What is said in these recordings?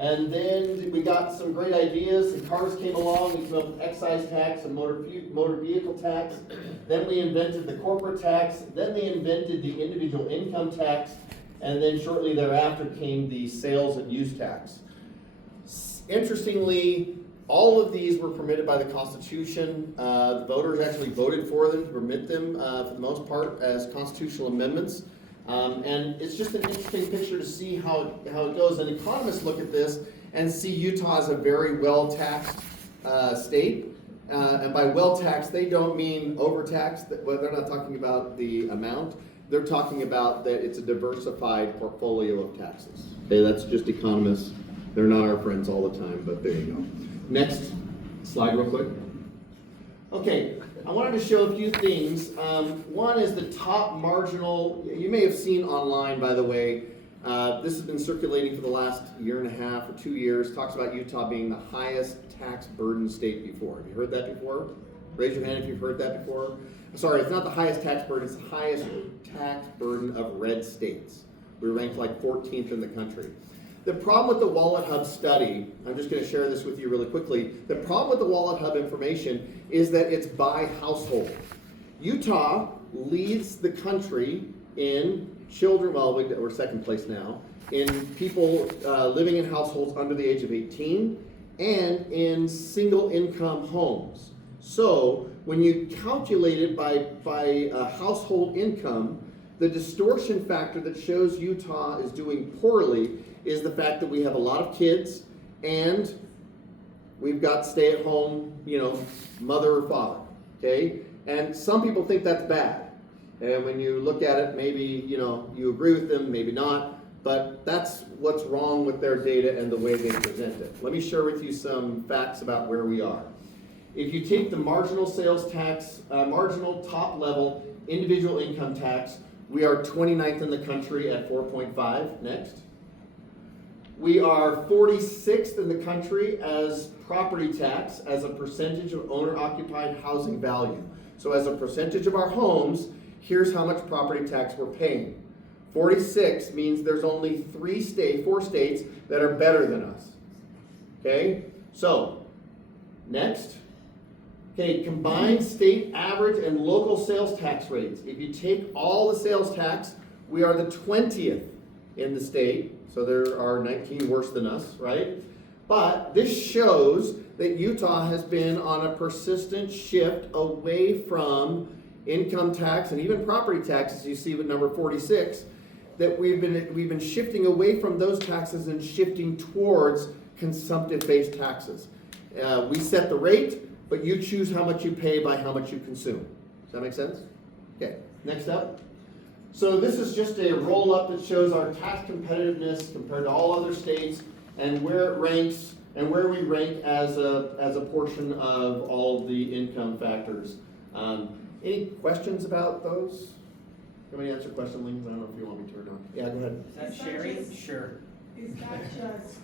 And then we got some great ideas, and cars came along, we came up with excise tax and motor vehicle tax. Then we invented the corporate tax, then they invented the individual income tax, and then shortly thereafter came the sales and use tax. Interestingly, all of these were permitted by the Constitution. The voters actually voted for them to permit them, for the most part, as constitutional amendments. And it's just an interesting picture to see how it goes. And economists look at this and see Utah as a very well-taxed state. And by well-taxed, they don't mean overtaxed. Well, they're not talking about the amount. They're talking about that it's a diversified portfolio of taxes. Okay, that's just economists. They're not our friends all the time, but there you go. Next slide real quick. Okay, I wanted to show a few things. One is the top marginal. You may have seen online, by the way, this has been circulating for the last year and a half or 2 years. Talks about Utah being the highest tax burden state before. Have you heard that before? Raise your hand if you've heard that before. Sorry, it's not the highest tax burden, it's the highest tax burden of red states. We ranked like 14th in the country. The problem with the Wallet Hub study, I'm just going to share this with you really quickly. The problem with the Wallet Hub information is that it's by household. Utah leads the country in children, well, we're second place now, in people living in households under the age of 18 and in single income homes. So when you calculate it by household income, the distortion factor that shows Utah is doing poorly is the fact that we have a lot of kids and we've got stay-at-home, mother or father, okay? And some people think that's bad. And when you look at it, maybe, you agree with them, maybe not, but that's what's wrong with their data and the way they present it. Let me share with you some facts about where we are. If you take the marginal sales tax, marginal top level individual income tax, we are 29th in the country at 4.5. Next. We are 46th in the country as property tax as a percentage of owner-occupied housing value. So as a percentage of our homes, here's how much property tax we're paying. 46 means there's only 4 states that are better than us. Okay, so next. Okay, combined state average and local sales tax rates. If you take all the sales tax, we are the 20th in the state. So there are 19 worse than us, right? But this shows that Utah has been on a persistent shift away from income tax and even property taxes. You see with number 46, that we've been shifting away from those taxes and shifting towards consumptive-based taxes. We set the rate, but you choose how much you pay by how much you consume. Does that make sense? Okay, next up. So this is just a roll-up that shows our tax competitiveness compared to all other states and where it ranks and where we rank as a portion of all the income factors. Any questions about those? Anybody answer question, Lincoln? I don't know if you want me to or not. Yeah, go ahead. Is that Sherry? Sure. Is that just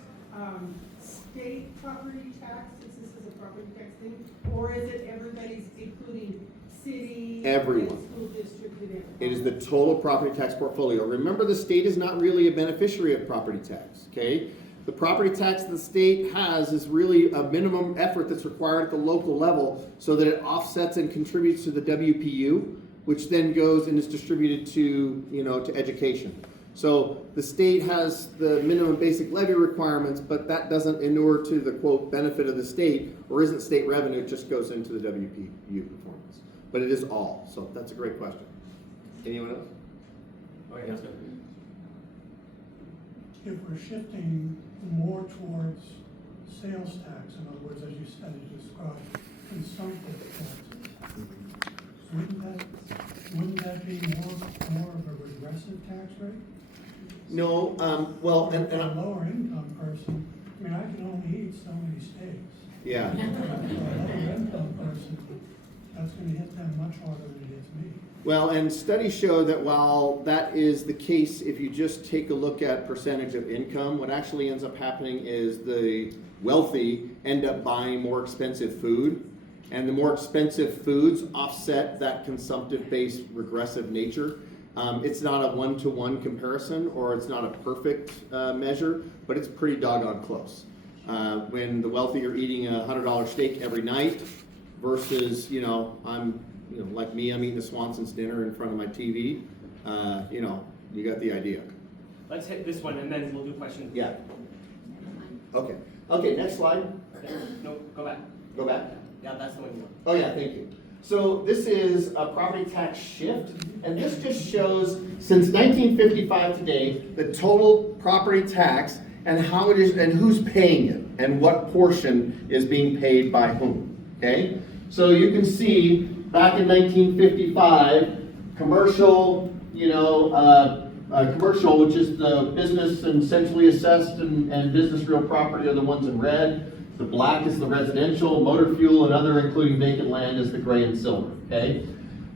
state property tax, since this is a property tax thing, or is it everybody's, including city, Everyone. and school district, and everything? It is the total property tax portfolio. Remember, the state is not really a beneficiary of property tax, okay? The property tax the state has is really a minimum effort that's required at the local level so that it offsets and contributes to the WPU, which then goes and is distributed to, to education. So the state has the minimum basic levy requirements, but that doesn't inure to the, quote, benefit of the state, or isn't state revenue, it just goes into the WPU performance. But it is all, so that's a great question. Anyone else? Oh, yeah, that's good. If we're shifting more towards sales tax, in other words, as you said, you described consumptive taxes, wouldn't that be more of a regressive tax rate? No, well, and For a lower income person, I can only eat so many steaks. yeah. For a lower income person, that's going to hit them much harder than it hits me. Well, and studies show that while that is the case, if you just take a look at percentage of income, what actually ends up happening is the wealthy end up buying more expensive food, and the more expensive foods offset that consumptive-based regressive nature. It's not a one-to-one comparison, or it's not a perfect measure, but it's pretty doggone close. When the wealthy are eating a $100 steak every night versus, like me, I'm eating a Swanson's dinner in front of my TV, you got the idea. Let's hit this one and then we'll do questions. Yeah. Okay. Okay, next slide. No, go back. Go back. Yeah, that's the one you want. Oh yeah, thank you. So this is a property tax shift, and this just shows since 1955 today the total property tax and how it is and who's paying it and what portion is being paid by whom. Okay, so you can see back in 1955, commercial, commercial, which is the business and centrally assessed and business real property, are the ones in red. The black is the residential, motor fuel and other, including vacant land, is the gray and silver, okay?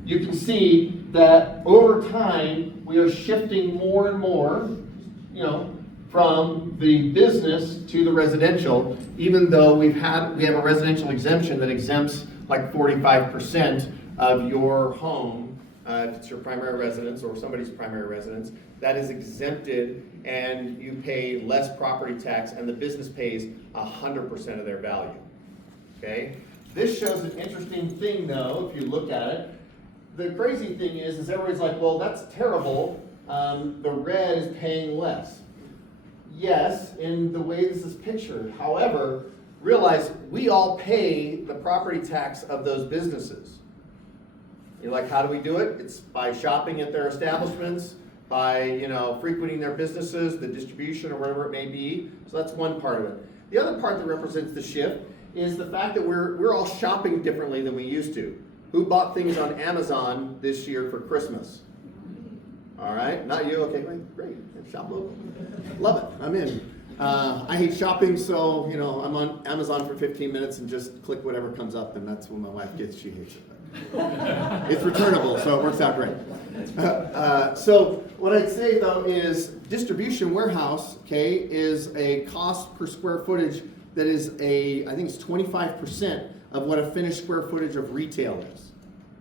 You can see that over time, we are shifting more and more, from the business to the residential, even though we have a residential exemption that exempts like 45% of your home, if it's your primary residence or somebody's primary residence, that is exempted, and you pay less property tax, and the business pays 100% of their value. Okay? This shows an interesting thing, though, if you look at it. The crazy thing is everybody's like, well, that's terrible. The red is paying less. Yes, in the way this is pictured. However, realize we all pay the property tax of those businesses. You're like, how do we do it? It's by shopping at their establishments, by frequenting their businesses, the distribution or whatever it may be. So that's one part of it. The other part that represents the shift is the fact that we're all shopping differently than we used to. Who bought things on Amazon this year for Christmas? All right, not you. Okay, great. Shop local. Love it. I'm in. I hate shopping, so I'm on Amazon for 15 minutes and just click whatever comes up, and that's when my wife gets. She hates it. It's returnable, so it works out great. So what I'd say though is distribution warehouse, okay, is a cost per square footage that is I think it's 25% of what a finished square footage of retail is.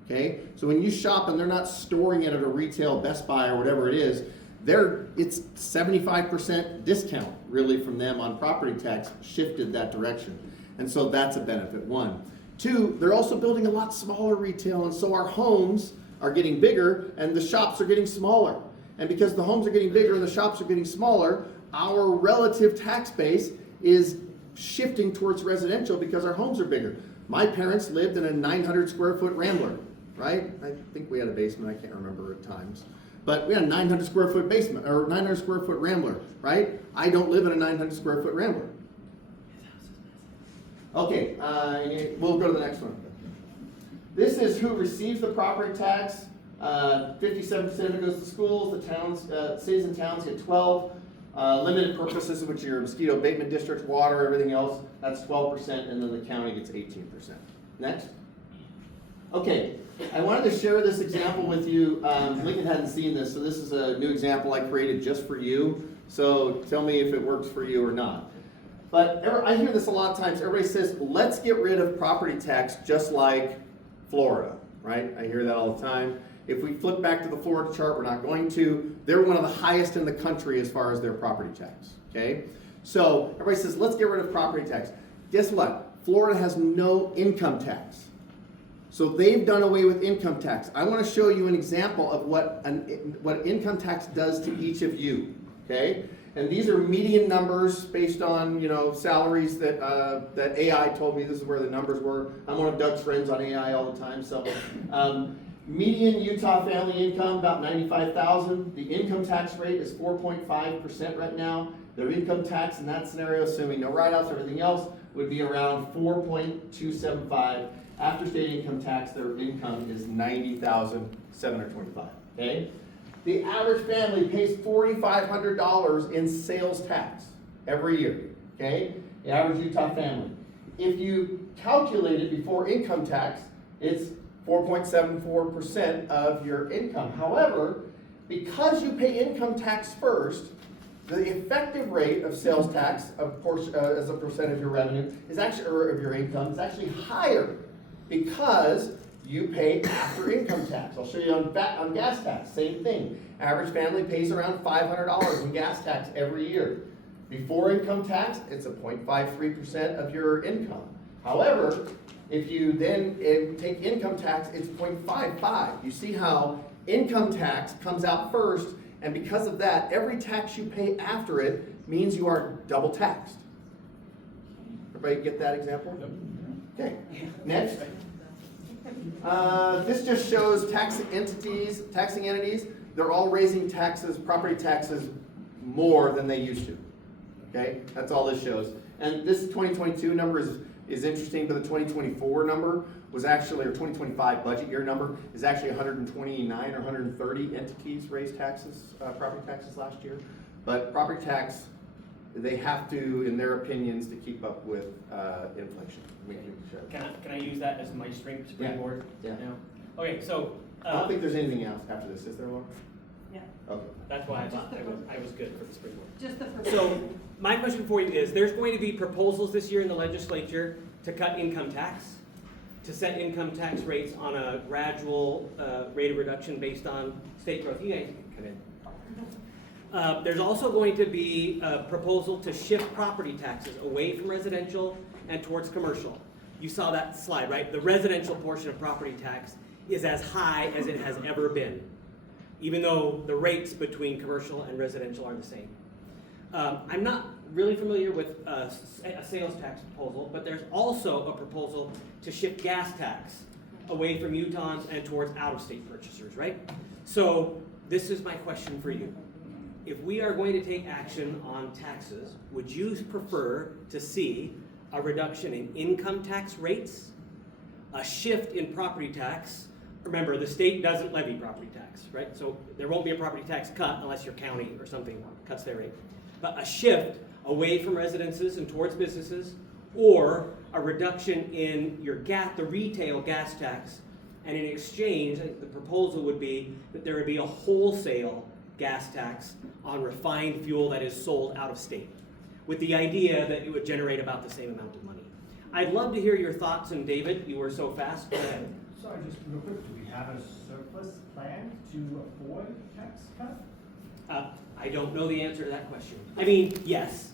Okay, so when you shop and they're not storing it at a retail Best Buy or whatever it is, it's 75% discount really from them on property tax shifted that direction, and so that's a benefit. One. Two, they're also building a lot smaller retail, and so our homes are getting bigger and the shops are getting smaller. And because the homes are getting bigger and the shops are getting smaller, our relative tax base is shifting towards residential because our homes are bigger. My parents lived in a 900 square foot Rambler, right? I think we had a basement, I can't remember at times. But we had a 900 square foot basement, or 900 square foot Rambler, right? I don't live in a 900 square foot Rambler. Okay, we'll go to the next one. This is who receives the property tax. 57% of it goes to schools. The towns, cities and towns get 12. Limited purposes, which are your mosquito abatement districts, water, everything else, that's 12%, and then the county gets 18%. Next. Okay, I wanted to share this example with you. Lincoln hadn't seen this, so this is a new example I created just for you. So tell me if it works for you or not. But I hear this a lot of times. Everybody says, let's get rid of property tax just like Florida, right? I hear that all the time. If we flip back to the Florida chart, we're not going to. They're one of the highest in the country as far as their property tax, okay? So everybody says, let's get rid of property tax. Guess what? Florida has no income tax. So they've done away with income tax. I want to show you an example of what income tax does to each of you, okay? And these are median numbers based on salaries that AI told me this is where the numbers were. I'm one of Doug's friends on AI all the time. So median Utah family income about $95,000. The income tax rate is 4.5% right now. Their income tax in that scenario, assuming no write-offs, everything else, would be around 4.275. After state income tax, their income is $90,725. Okay. The average family pays $4,500 in sales tax every year, okay? The average Utah family. If you calculate it before income tax, it's 4.74% of your income. However, because you pay income tax first, the effective rate of sales tax, of course, as a percent of your revenue, is actually, or of your income, is actually higher because you pay after income tax. I'll show you on gas tax, same thing. Average family pays around $500 in gas tax every year. Before income tax, it's a 0.53% of your income. However, if you then take income tax, it's 0.55. You see how income tax comes out first, and because of that, every tax you pay after it means you are double taxed. Everybody get that example? Okay, next. This just shows taxing entities. They're all raising taxes, property taxes, more than they used to. Okay, that's all this shows. And this 2022 number is interesting, but the 2024 number was actually, or 2025 budget year number is actually 129 or 130 entities raised taxes, property taxes last year. But property tax, they have to, in their opinions, to keep up with inflation. Can I use that as my springboard? Yeah. now? Okay, so. I don't think there's anything else after this, is there, Laura? Yeah, Okay. That's why I thought I was good for the springboard. just the first. So, my question for you is, there's going to be proposals this year in the legislature to cut income tax, to set income tax rates on a gradual rate of reduction based on state growth. You guys can come in. There's also going to be a proposal to shift property taxes away from residential and towards commercial. You saw that slide, right? The residential portion of property tax is as high as it has ever been, even though the rates between commercial and residential are the same. I'm not really familiar with a sales tax proposal, but there's also a proposal to shift gas tax away from Utahns and towards out-of-state purchasers, right? So this is my question for you. If we are going to take action on taxes, would you prefer to see a reduction in income tax rates, a shift in property tax? Remember, the state doesn't levy property tax, right? So there won't be a property tax cut unless your county or something cuts their rate. But a shift away from residences and towards businesses, or a reduction in your the retail gas tax, and in exchange, the proposal would be that there would be a wholesale gas tax on refined fuel that is sold out of state, with the idea that it would generate about the same amount of money. I'd love to hear your thoughts, and David, you were so fast, go ahead. Sorry, just real quick, do we have a surplus plan to afford tax cut? I don't know the answer to that question. I mean, yes.